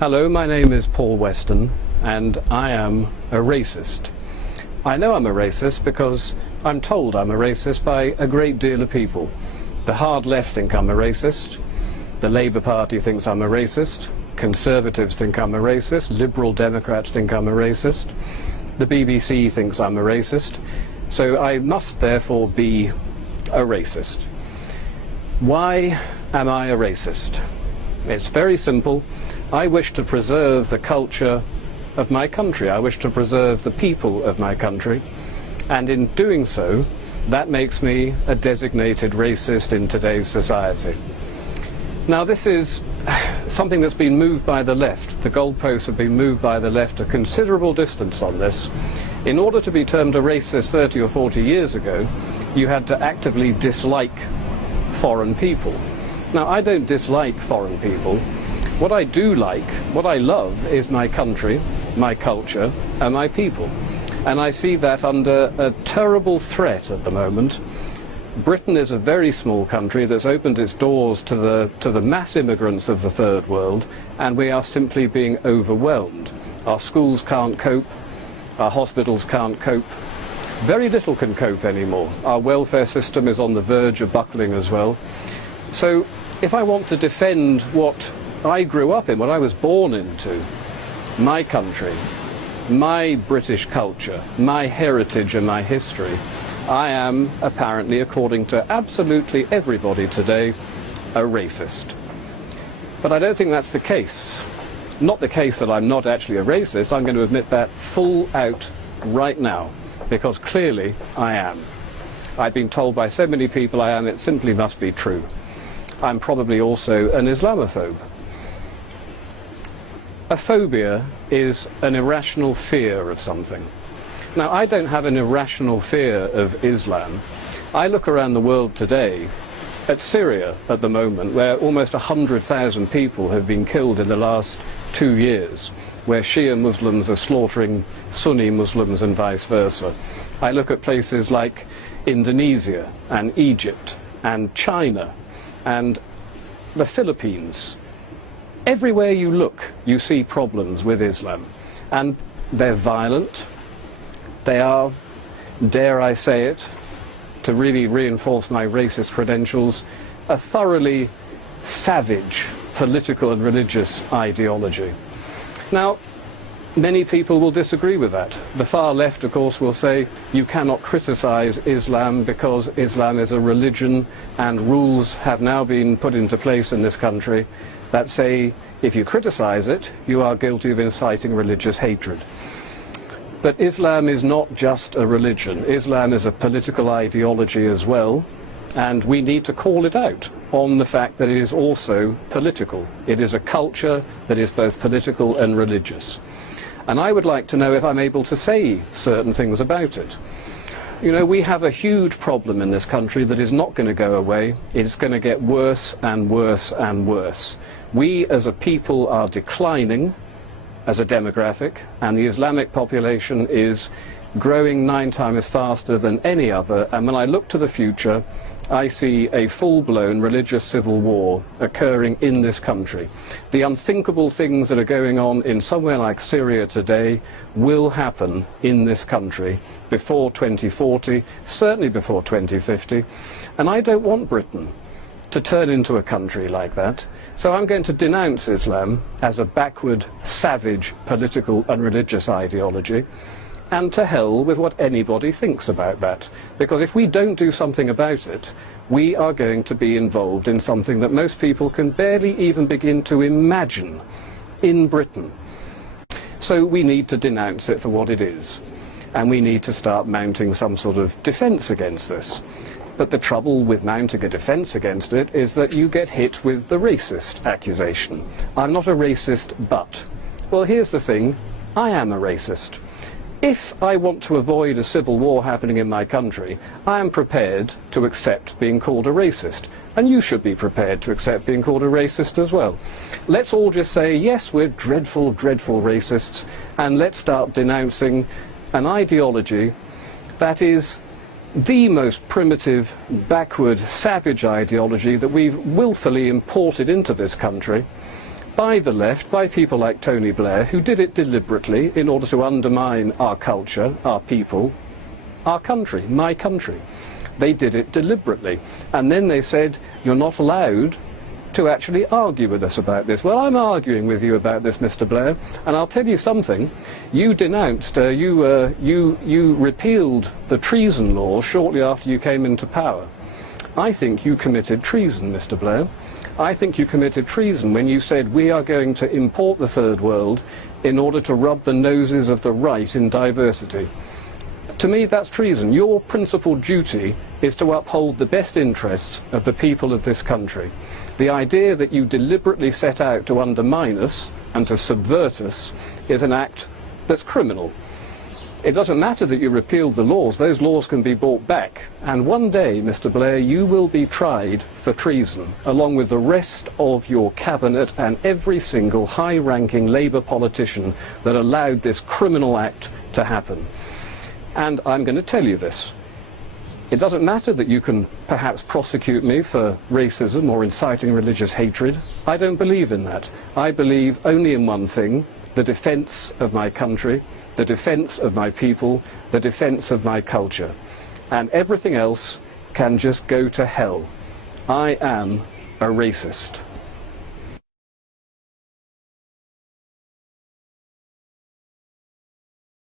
Hello, my name is Paul Weston and I am a racist. I know I'm a racist because I'm told I'm a racist by a great deal of people. The hard left think I'm a racist, the Labour Party thinks I'm a racist, Conservatives think I'm a racist, Liberal Democrats think I'm a racist, the BBC thinks I'm a racist, so I must therefore be a racist. Why am I a racist? It's very simple. I wish to preserve the culture of my country. I wish to preserve the people of my country. And in doing so, that makes me a designated racist in today's society. Now, this is something that's been moved by the left. The goalposts have been moved by the left a considerable distance on this. In order to be termed a racist 30 or 40 years ago, you had to actively dislike foreign people. Now, I don't dislike foreign people. What I do like, what I love, is my country, my culture, and my people. And I see that under a terrible threat at the moment. Britain is a very small country that's opened its doors to the mass immigrants of the third world, and we are simply being overwhelmed. Our schools can't cope, our hospitals can't cope. Very little can cope anymore. Our welfare system is on the verge of buckling as well. So if I want to defend what I grew up in, what I was born into, my country, my British culture, my heritage and my history, I am apparently, according to absolutely everybody today, a racist. But I don't think that's the case. Not the case that I'm not actually a racist. I'm going to admit that full out right now, because clearly I am. I've been told by so many people I am, it simply must be true. I'm probably also an Islamophobe. A phobia is an irrational fear of something. Now, I don't have an irrational fear of Islam. I look around the world today at Syria at the moment, where almost 100,000 people have been killed in the last 2 years, where Shia Muslims are slaughtering Sunni Muslims and vice versa. I look at places like Indonesia and Egypt and China and the Philippines. Everywhere you look, you see problems with Islam. And they're violent. They are, dare I say it, to really reinforce my racist credentials, a thoroughly savage political and religious ideology. Now, many people will disagree with that. The far left, of course, will say you cannot criticize Islam because Islam is a religion, and rules have now been put into place in this country that say if you criticize it, you are guilty of inciting religious hatred. But Islam is not just a religion. Islam is a political ideology as well, and we need to call it out on the fact that it is also political. It is a culture that is both political and religious. And I would like to know if I'm able to say certain things about it. You know, we have a huge problem in this country that is not going to go away. It's going to get worse and worse and worse. We as a people are declining as a demographic, and the Islamic population is growing 9 times faster than any other. And when I look to the future, I see a full-blown religious civil war occurring in this country. The unthinkable things that are going on in somewhere like Syria today will happen in this country before 2040, certainly before 2050. And I don't want Britain to turn into a country like that. So I'm going to denounce Islam as a backward, savage political and religious ideology. And to hell with what anybody thinks about that. Because if we don't do something about it, we are going to be involved in something that most people can barely even begin to imagine in Britain. So we need to denounce it for what it is. And we need to start mounting some sort of defence against this. But the trouble with mounting a defence against it is that you get hit with the racist accusation. I'm not a racist, but. Well, here's the thing. I am a racist. If I want to avoid a civil war happening in my country, I am prepared to accept being called a racist. And you should be prepared to accept being called a racist as well. Let's all just say, yes, we're dreadful, dreadful racists, and let's start denouncing an ideology that is the most primitive, backward, savage ideology that we've willfully imported into this country by the left, by people like Tony Blair, who did it deliberately in order to undermine our culture, our people, our country, my country. They did it deliberately. And then they said, you're not allowed to actually argue with us about this. Well, I'm arguing with you about this, Mr. Blair, and I'll tell you something. You denounced, you repealed the treason law shortly after you came into power. I think you committed treason, Mr. Blair. I think you committed treason when you said we are going to import the third world in order to rub the noses of the right in diversity. To me, that's treason. Your principal duty is to uphold the best interests of the people of this country. The idea that you deliberately set out to undermine us and to subvert us is an act that's criminal. It doesn't matter that you repealed the laws. Those laws can be brought back. And one day, Mr. Blair, you will be tried for treason, along with the rest of your cabinet and every single high-ranking Labour politician that allowed this criminal act to happen. And I'm going to tell you this. It doesn't matter that you can perhaps prosecute me for racism or inciting religious hatred. I don't believe in that. I believe only in one thing: the defence of my country, the defence of my people, the defence of my culture. And everything else can just go to hell. I am a racist.